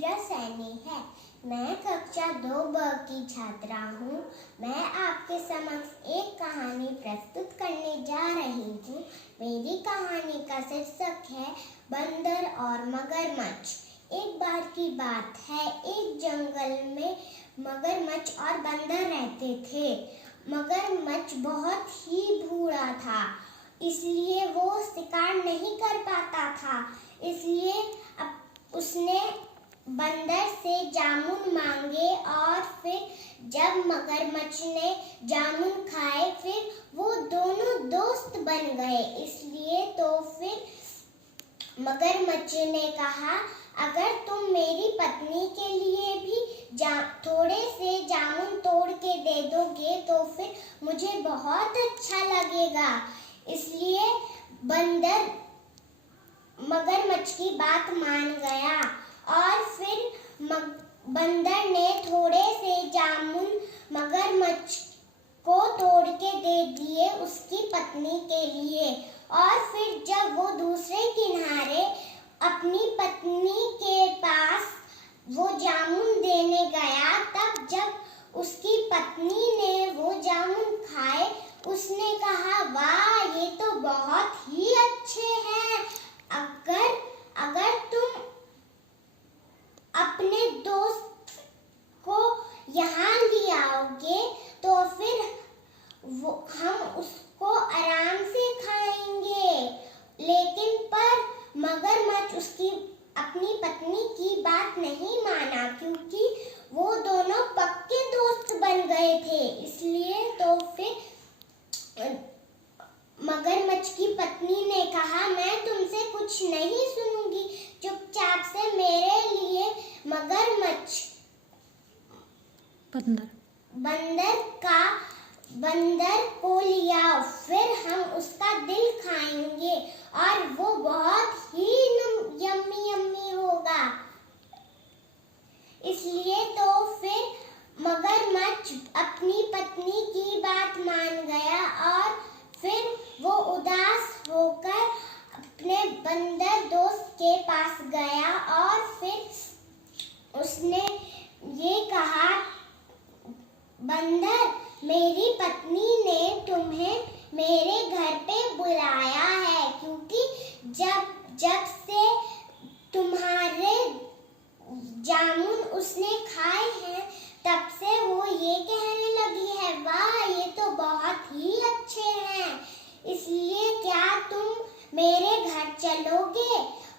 मेरा सैनी है। मैं कक्षा 2 ब की छात्रा हूँ। मैं आपके समक्ष एक कहानी प्रस्तुत करने जा रही हूँ। मेरी कहानी का शीर्षक है बंदर और मगरमच्छ। एक बार की बात है, एक जंगल में मगरमच्छ और बंदर रहते थे। मगरमच्छ बहुत ही बूढ़ा था, इसलिए वो शिकार नहीं कर पाता था। इसलिए उसने बंदर से जामुन मांगे और फिर जब मगरमच्छ ने जामुन खाए फिर वो दोनों दोस्त बन गए। इसलिए तो फिर मगरमच्छ ने कहा, अगर तुम मेरी पत्नी के लिए भी थोड़े से जामुन तोड़ के दे दोगे तो फिर मुझे बहुत अच्छा लगेगा। इसलिए बंदर मगरमच्छ की बात मान गया और फिर बंदर ने थोड़े से जामुन मगरमच्छ को तोड़ के दे दिए उसकी पत्नी के लिए। और फिर जब वो दूसरे किनारे अपनी पत्नी के पास वो जामुन देने गया, तब जब उसकी पत्नी ने वो जामुन खाए, उसने कहा, वाह, ये तो बहुत ही अच्छे हैं। अगर तुम अपने दोस्त को यहाँ ले आओगे तो फिर हम उसको आराम से खाएंगे। लेकिन पर मगरमच्छ उसकी अपनी पत्नी की बात नहीं माना, क्योंकि वो दोनों पक्के दोस्त बन गए थे। इसलिए तो फिर मगरमच्छ की पत्नी ने कहा, मैं तुमसे कुछ नहीं सुनूंगी, चुपचाप से मेरे लिए बंदर को ले आओ, फिर हम उसका दिल खाएंगे और वो बहुत ही यम्मी होगा। इसलिए तो फिर मगरमच्छ अपनी पत्नी की बात मान गया और फिर वो उदास होकर अपने बंदर दोस्त के पास गया और फिर उसने ये कहा, बंदर, मेरी पत्नी ने तुम्हें मेरे घर पे बुलाया है, क्योंकि जब से तुम्हारे जामुन उसने खाए हैं तब से वो ये कहने लगी है, वाह, ये तो बहुत ही अच्छे हैं। इसलिए क्या तुम मेरे घर चलोगे?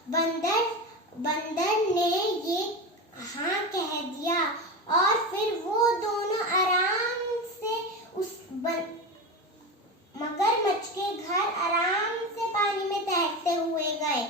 बंदर ने ये हाँ कह दिया और फिर वो दोनों आराम से उस मगरमच्छ के घर आराम से पानी में तैरते हुए गए।